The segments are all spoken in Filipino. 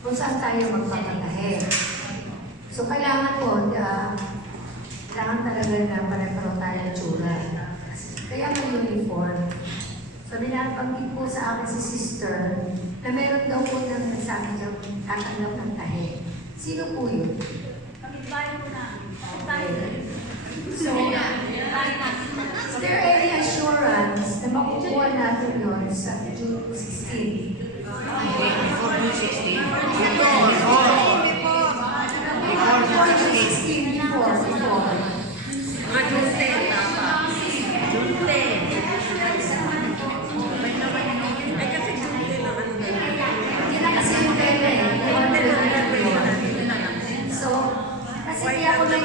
kung saan tayo magpapatahe. So, kailangan po, kailangan talaga na pare-paro tayo ng tsura. Kaya may uniform. So, binabanggit po sa akin si sister na meron daw po nang nagsabi niya tatanggap ng tahe. Sino po yun? Kapitbahay po namin. So, is there any assurance na makukuha natin yun sa June 16? Before June 16. Before June 16, before. June 10 dapat. June 10. Ay kasi June 10 lang ano na. Hindi na kasi yung pwede. So, kasi kaya ko na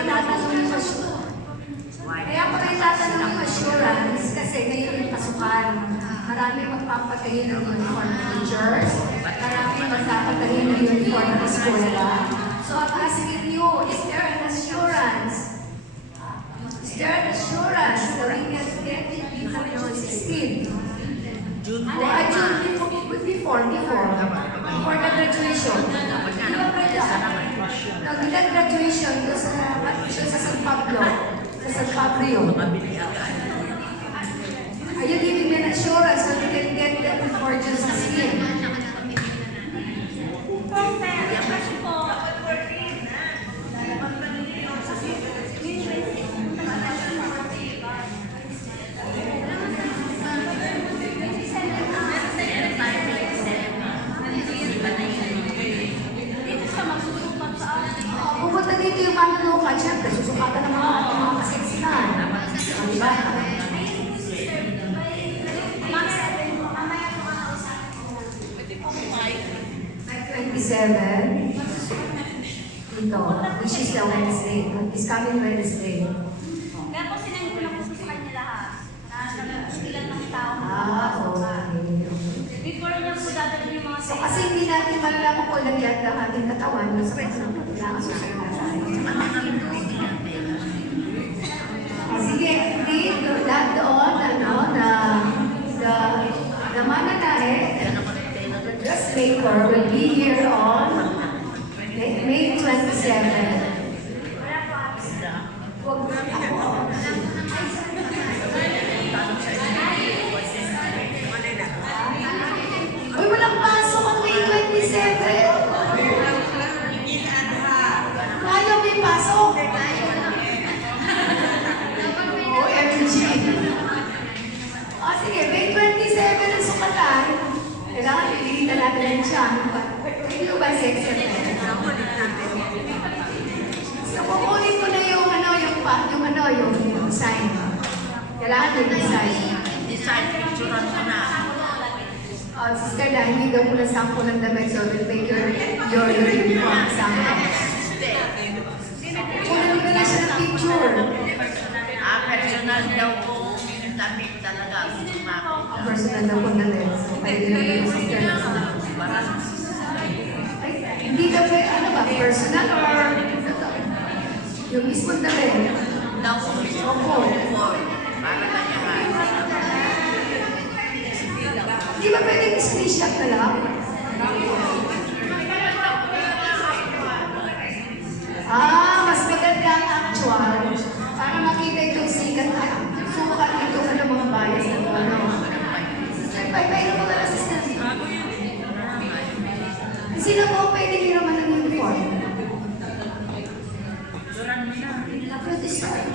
itatanong yung assurance kasi ngayon yung pasukan. Marami magpapatahin ng uniform teachers. Marami magpapatahin ng uniform ng eskwela. So, I'm asking you, is there an assurance? Is there an assurance that we can get it before June 16? June 10. Before the graduation. Di ba nag graduation doon sa San Pablo? Sa San Pablo. Are you giving me an assurance that we can get that before June 16? Pupunta dito yung manunukad, syempre, susukatan ng mga kaseksinan. Diba? May 27. Dito, which is the Wednesday. It's coming Wednesday. Kaya po sinend ko na po sa kanya lahat. Ilan ng tao Okay. Before niya po dadalhin yung mga So kasi hindi natin malalaman kung nagyan ang ating katawan sa kailangan susunod na tayo. Sige, read lahat doon, the mananahe, the dress maker will be here on May 27. Huwag na ako. Uy, walang pasok ang May 27. Ayaw may pasok. OMG. Sige, May 27 ang sukatan. Kailangan pilitan natin yung siya. Hindi ko ba sexy? So, kukunin ko na yung sign. Kailangan yung design. Design, picturean mo na. Sister, dahil hindi daw po na sample ng damit, so we'll take your uniform sample. Kunin ko na siya ng picture. Personal daw po yung damit talaga. Personal daw po na lens. So, pwede na yung sister na sa hindi daw ba, ano ba, personal or yung mismo damit? Daw po mismo po. Para kanyahan. Di ba pwedeng screenshot na lang? Mas maganda ang actual para makita itong sikat na sukat ito sa mga bias na ano. Pwede mo na assistant. Sino po pwede hiraman ng uniform? Pwede start.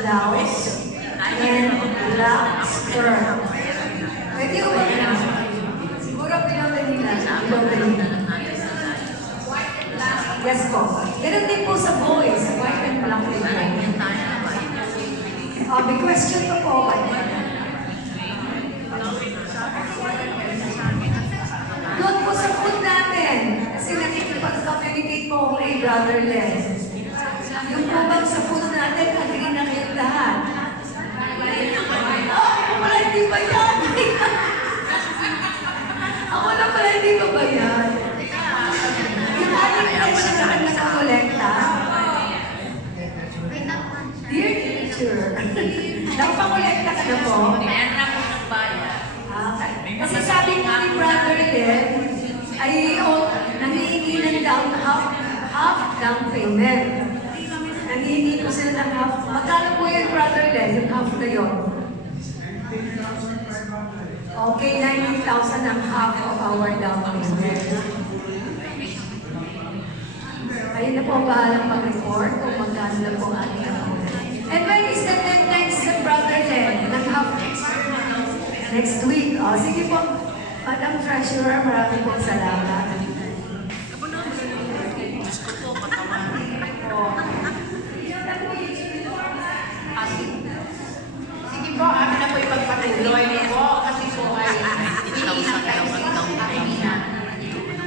blouse, and black skirt. Pwede ko ba na? Siguro bilang kanila. Bilang kanila. Yes po. Ganun din po sa boys. White and black din po. May question pa po. Doon po sa food natin. Kasi nakikipag-communicate po ako kay Brother Les. Yung po bang sa food natin, agree na kayong lahat. Wala, hindi ba yan? Ako lang pala, hindi ba ba yan? Yung ating presyo na nakakolekta. Dear teacher, nakakolekta ka na po? Meron na po ng bayan. Kasi sabi nga ni Brother Len, ay nangihingi ng half down payment. Nangihingi po sila ng half. Magkano po yan, Brother Len, yung half na yun? Okay, 90,000 ang half of our down payment. Ayun na po ang bahalang pag-report kung magkano na po ang ating account. And when is the next Brother Len? Nag-half next week. Sige po, Madam Treasurer, maraming po salamat. Gusto ko katawan. Sige po, amin na po ipagpatuloy po kasi po ay iniintay ang kanina.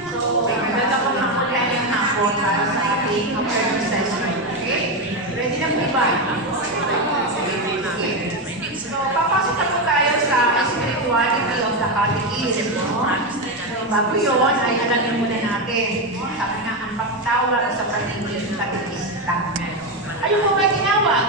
So, maganda po ng magandang hapon para sa ating afternoon session. Okay? Ready na po ba? So, papasok na po tayo sa spirituality of the catechism. No? So, bago yun, ay alamin muna natin. Sabi na, ang pagtawag sa pagiging katekista. Ano po ba tinawag?